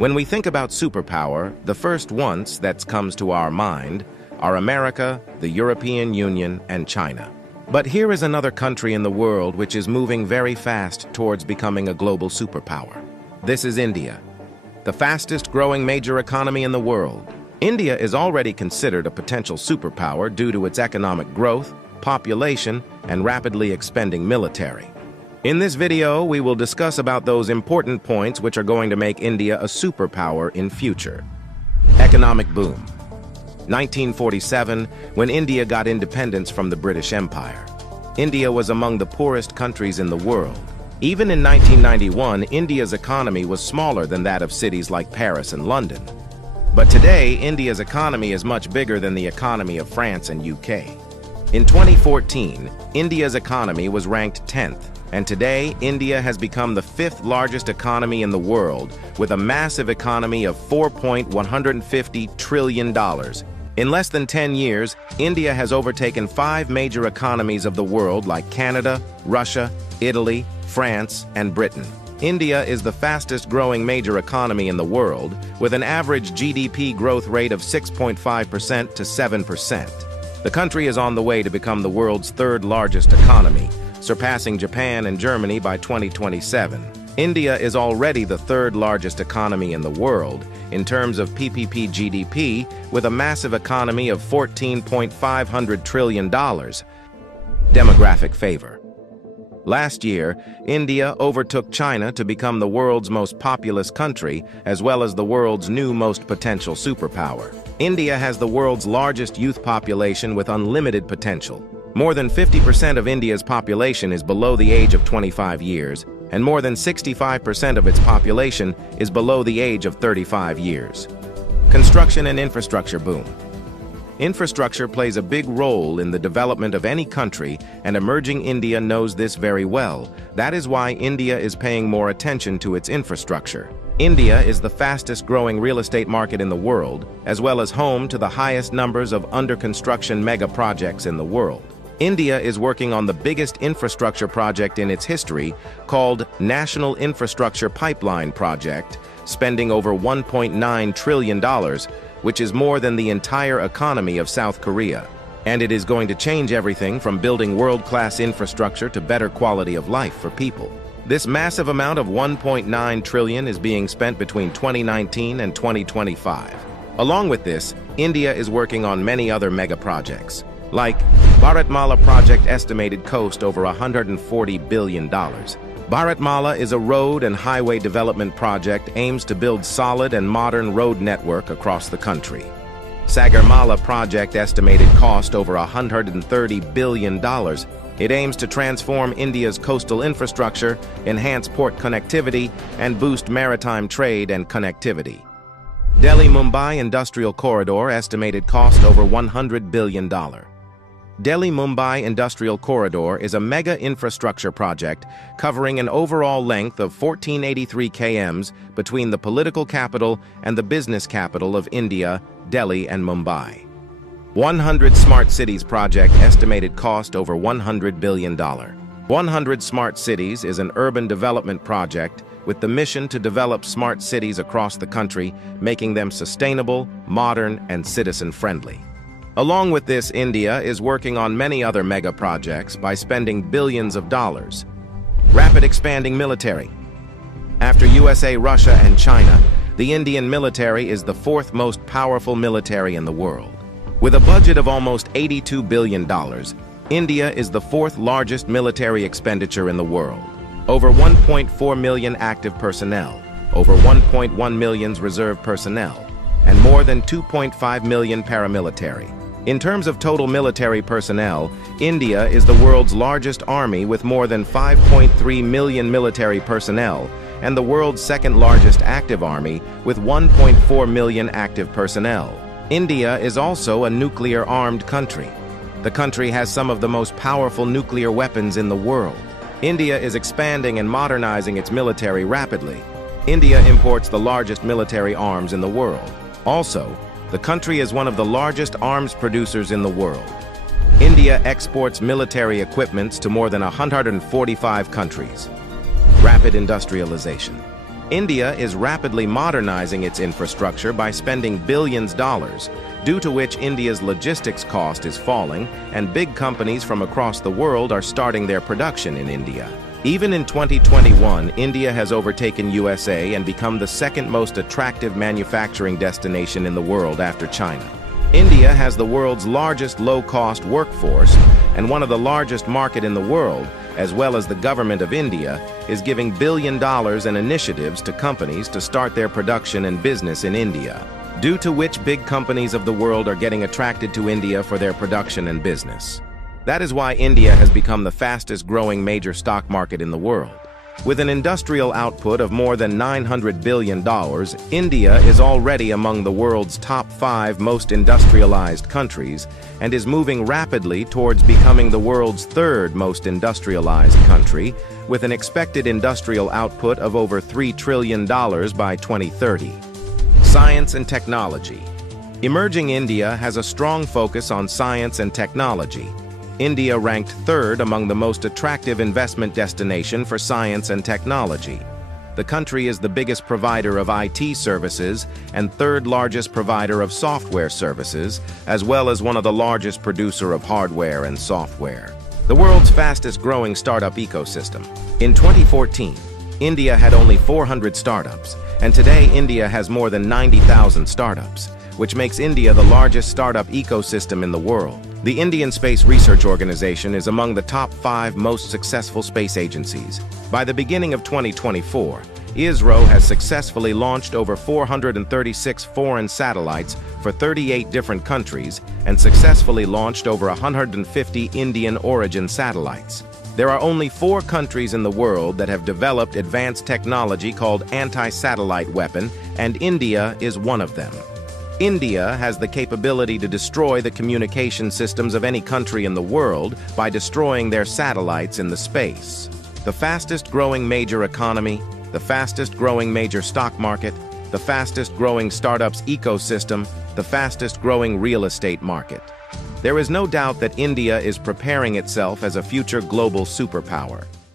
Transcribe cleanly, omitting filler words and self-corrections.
When we think about superpower, the first ones that comes to our mind are America, the European Union, and China. But here is another country in the world which is moving very fast towards becoming a global superpower. This is India, the fastest growing major economy in the world. India is already considered a potential superpower due to its economic growth, population, and rapidly expanding military. In this video, we will discuss about those important points which are going to make India a superpower in future. Economic boom. 1947, when India got independence from the British Empire. India was among the poorest countries in the world. Even in 1991, India's economy was smaller than that of cities like Paris and London. But today, India's economy is much bigger than the economy of France and UK. In 2014, India's economy was ranked 10th. And today, India has become the 5th largest economy in the world, with a massive economy of $4.150 trillion. In less than 10 years, India has overtaken 5 major economies of the world like Canada, Russia, Italy, France, and Britain. India is the fastest growing major economy in the world, with an average GDP growth rate of 6.5% to 7%. The country is on the way to become the world's 3rd largest economy, surpassing Japan and Germany by 2027. India is already the 3rd largest economy in the world in terms of PPP GDP, with a massive economy of $14.5 trillion. Demographic favor. Last year, India overtook China to become the world's most populous country, as well as the world's new most potential superpower. India has the world's largest youth population with unlimited potential. More than 50% of India's population is below the age of 25 years, and more than 65% of its population is below the age of 35 years. Construction and infrastructure boom. Infrastructure plays a big role in the development of any country, and emerging India knows this very well. That is why India is paying more attention to its infrastructure. India is the fastest growing real estate market in the world, as well as home to the highest numbers of under-construction mega projects in the world. India is working on the biggest infrastructure project in its history, called National Infrastructure Pipeline Project, spending over $1.9 trillion, which is more than the entire economy of South Korea. And it is going to change everything from building world-class infrastructure to better quality of life for people. This massive amount of $1.9 trillion is being spent between 2019 and 2025. Along with this, India is working on many other mega projects, like Bharatmala project estimated cost over $140 billion. Bharatmala is a road and highway development project aims to build solid and modern road network across the country. Sagarmala project estimated cost over $130 billion. It aims to transform India's coastal infrastructure, enhance port connectivity, and boost maritime trade and connectivity. Delhi-Mumbai Industrial Corridor estimated cost over $100 billion. Delhi-Mumbai Industrial Corridor is a mega infrastructure project covering an overall length of 1483 km between the political capital and the business capital of India, Delhi and Mumbai. 100 Smart Cities project estimated cost over $100 billion. 100 Smart Cities is an urban development project with the mission to develop smart cities across the country, making them sustainable, modern, and citizen-friendly. Along with this, India is working on many other mega projects by spending billions of dollars. Rapid expanding military. After USA, Russia, and China, the Indian military is the 4th most powerful military in the world. With a budget of almost $82 billion, India is the 4th largest military expenditure in the world. Over 1.4 million active personnel, over 1.1 million reserve personnel, and more than 2.5 million paramilitary. In terms of total military personnel, India is the world's largest army with more than 5.3 million military personnel, and the world's 2nd largest active army with 1.4 million active personnel. India is also a nuclear-armed country. The country has some of the most powerful nuclear weapons in the world. India is expanding and modernizing its military rapidly. India imports the largest military arms in the world. Also, the country is one of the largest arms producers in the world. India exports military equipments to more than 145 countries. Rapid industrialization. India is rapidly modernizing its infrastructure by spending billions of dollars, due to which India's logistics cost is falling, and big companies from across the world are starting their production in India. Even in 2021, India has overtaken USA and become the second most attractive manufacturing destination in the world after China. India has the world's largest low-cost workforce and one of the largest market in the world, as well as the government of India is giving billions of dollars in initiatives to companies to start their production and business in India, due to which big companies of the world are getting attracted to India for their production and business. That is why India has become the fastest-growing major stock market in the world. With an industrial output of more than $900 billion, India is already among the world's top 5 most industrialized countries and is moving rapidly towards becoming the world's 3rd most industrialized country, with an expected industrial output of over $3 trillion by 2030. Science and technology. Emerging India has a strong focus on science and technology. India ranked 3rd among the most attractive investment destination for science and technology. The country is the biggest provider of IT services and 3rd largest provider of software services, as well as one of the largest producer of hardware and software. The world's fastest growing startup ecosystem. In 2014, India had only 400 startups, and today India has more than 90,000 startups, which makes India the largest startup ecosystem in the world. The Indian Space Research Organization is among the top 5 most successful space agencies. By the beginning of 2024, ISRO has successfully launched over 436 foreign satellites for 38 different countries and successfully launched over 150 Indian origin satellites. There are only 4 countries in the world that have developed advanced technology called anti-satellite weapon, and India is one of them. India has the capability to destroy the communication systems of any country in the world by destroying their satellites in the space. The fastest-growing major economy, the fastest-growing major stock market, the fastest-growing startups ecosystem, the fastest-growing real estate market. There is no doubt that India is preparing itself as a future global superpower.